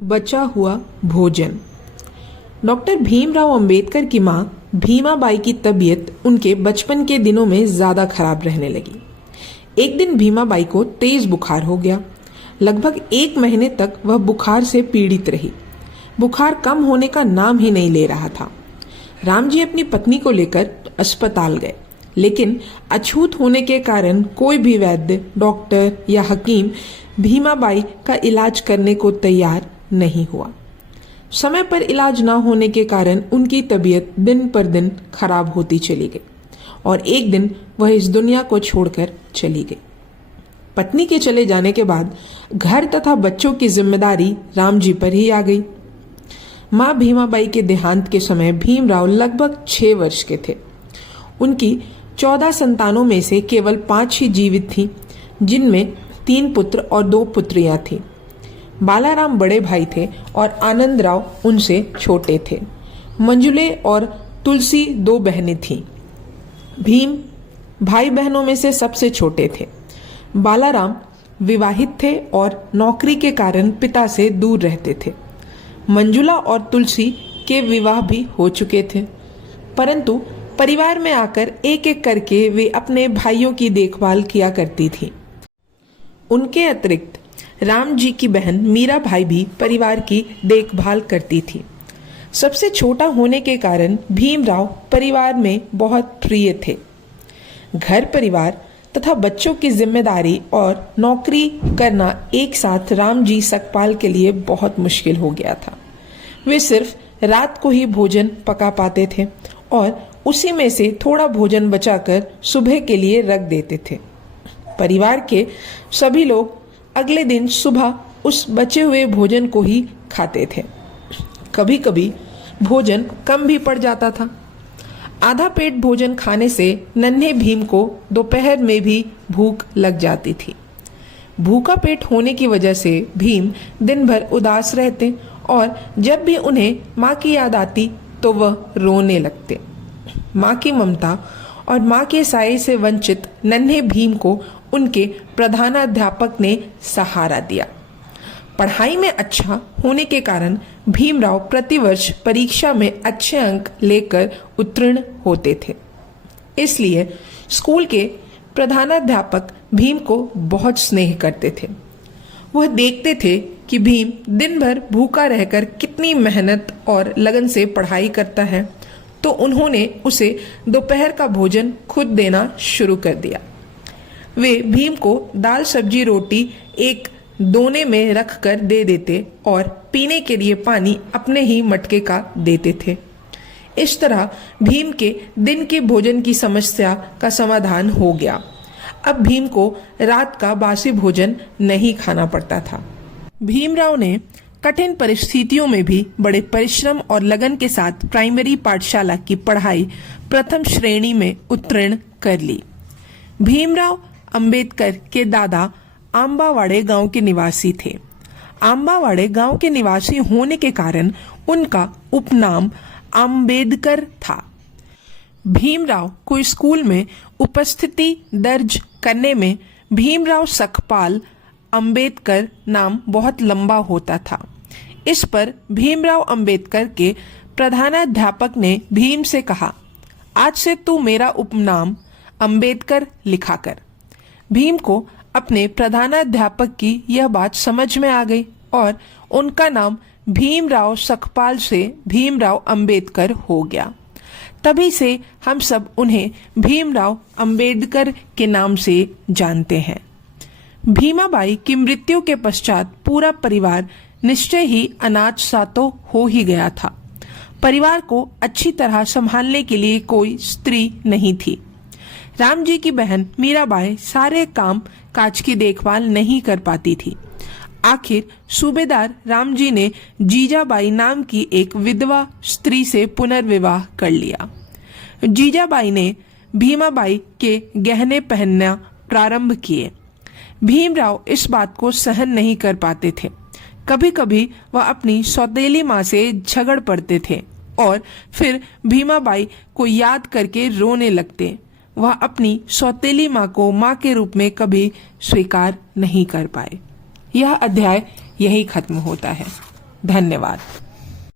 बचा हुआ भोजन। डॉक्टर भीमराव अंबेडकर की मां भीमाबाई की तबीयत उनके बचपन के दिनों में ज्यादा खराब रहने लगी। एक दिन भीमाबाई को तेज बुखार हो गया। लगभग 1 महीने तक वह बुखार से पीड़ित रही। बुखार कम होने का नाम ही नहीं ले रहा था। राम जी अपनी पत्नी को लेकर अस्पताल गए, लेकिन अछूत होने के कारण कोई भी वैद्य, डॉक्टर या हकीम भीमाबाई का इलाज करने को तैयार नहीं हुआ। समय पर इलाज न होने के कारण उनकी तबीयत दिन पर दिन खराब होती चली गई और एक दिन वह इस दुनिया को छोड़कर चली गई। पत्नी के चले जाने के बाद घर तथा बच्चों की जिम्मेदारी राम जी पर ही आ गई। मां भीमाबाई के देहांत के समय भीमराव लगभग 6 वर्ष के थे। उनकी 14 संतानों में से केवल 5 ही जीवित थीं, जिनमें 3 पुत्र और 2 पुत्रियां थीं। बालाराम बड़े भाई थे और आनंदराव उनसे छोटे थे। मंजुले और तुलसी 2 बहनें थीं। भीम भाई बहनों में से सबसे छोटे थे। बालाराम विवाहित थे और नौकरी के कारण पिता से दूर रहते थे। मंजुला और तुलसी के विवाह भी हो चुके थे, परंतु परिवार में आकर एक एक करके वे अपने भाइयों की देखभाल किया करती थीं। उनके अतिरिक्त राम जी की बहन मीराबाई भी परिवार की देखभाल करती थी। सबसे छोटा होने के कारण भीमराव परिवार में बहुत प्रिय थे। घर परिवार तथा बच्चों की जिम्मेदारी और नौकरी करना एक साथ राम जी सकपाल के लिए बहुत मुश्किल हो गया था। वे सिर्फ रात को ही भोजन पका पाते थे और उसी में से थोड़ा भोजन बचाकर सुबह के लिए रख देते थे। परिवार के सभी लोग अगले दिन सुबह उस बचे हुए भोजन को ही खाते थे। कभी कभी भोजन कम भी पड़ जाता था। आधा पेट भोजन खाने से नन्हे भीम को दोपहर में भी भूख लग जाती थी। भूखा पेट होने की वजह से भीम दिन भर उदास रहते और जब भी उन्हें माँ की याद आती तो वह रोने लगते। माँ की ममता और माँ के साये से वंचित नन्हे भीम को उनके प्रधानाध्यापक ने सहारा दिया। पढ़ाई में अच्छा होने के कारण भीमराव प्रतिवर्ष परीक्षा में अच्छे अंक लेकर उत्तीर्ण होते थे। इसलिए स्कूल के प्रधानाध्यापक भीम को बहुत स्नेह करते थे। वह देखते थे कि भीम दिन भर भूखा रहकर कितनी मेहनत और लगन से पढ़ाई करता है, तो उन्होंने उसे दोपहर का भोजन खुद देना शुरू कर दिया। वे भीम को दाल सब्जी रोटी एक दोने में रख कर दे देते और पीने के लिए पानी अपने ही मटके का देते थे। इस तरह भीम के दिन के भोजन की समस्या का समाधान हो गया। अब भीम को रात का बासी भोजन नहीं खाना पड़ता था। भीमराव ने कठिन परिस्थितियों में भी बड़े परिश्रम और लगन के साथ प्राइमरी पाठशाला की पढ़ाई प्रथम श्रेणी में उत्तीर्ण कर ली। भीमराव अंबेडकर के दादा आंबावाड़े गांव के निवासी थे। आंबावाड़े गांव के निवासी होने के कारण उनका उपनाम अंबेडकर था। भीमराव को स्कूल में उपस्थिति दर्ज करने में भीमराव सकपाल अंबेडकर नाम बहुत लंबा होता था। इस पर भीमराव अंबेडकर के प्रधानाध्यापक ने भीम से कहा, आज से तू मेरा उपनाम अंबेडकर लिखा कर। भीम को अपने प्रधानाध्यापक की यह बात समझ में आ गई और उनका नाम भीमराव सकपाल से भीमराव अंबेडकर हो गया। तभी से हम सब उन्हें भीमराव अंबेडकर के नाम से जानते हैं। भीमाबाई की मृत्यु के पश्चात पूरा परिवार निश्चय ही अनाथ सा तो हो ही गया था। परिवार को अच्छी तरह संभालने के लिए कोई स्त्री नहीं थी। राम जी की बहन मीराबाई सारे काम काज की देखभाल नहीं कर पाती थी। आखिर सूबेदार राम जी ने जीजाबाई नाम की एक विधवा स्त्री से पुनर्विवाह कर लिया। जीजाबाई ने भीमाबाई के गहने पहनना प्रारंभ किए। भीमराव इस बात को सहन नहीं कर पाते थे। कभी कभी वह अपनी सौतेली माँ से झगड़ पड़ते थे और फिर भीमाबाई को याद करके रोने लगते। वह अपनी सौतेली माँ को माँ के रूप में कभी स्वीकार नहीं कर पाए। यह अध्याय यही खत्म होता है। धन्यवाद।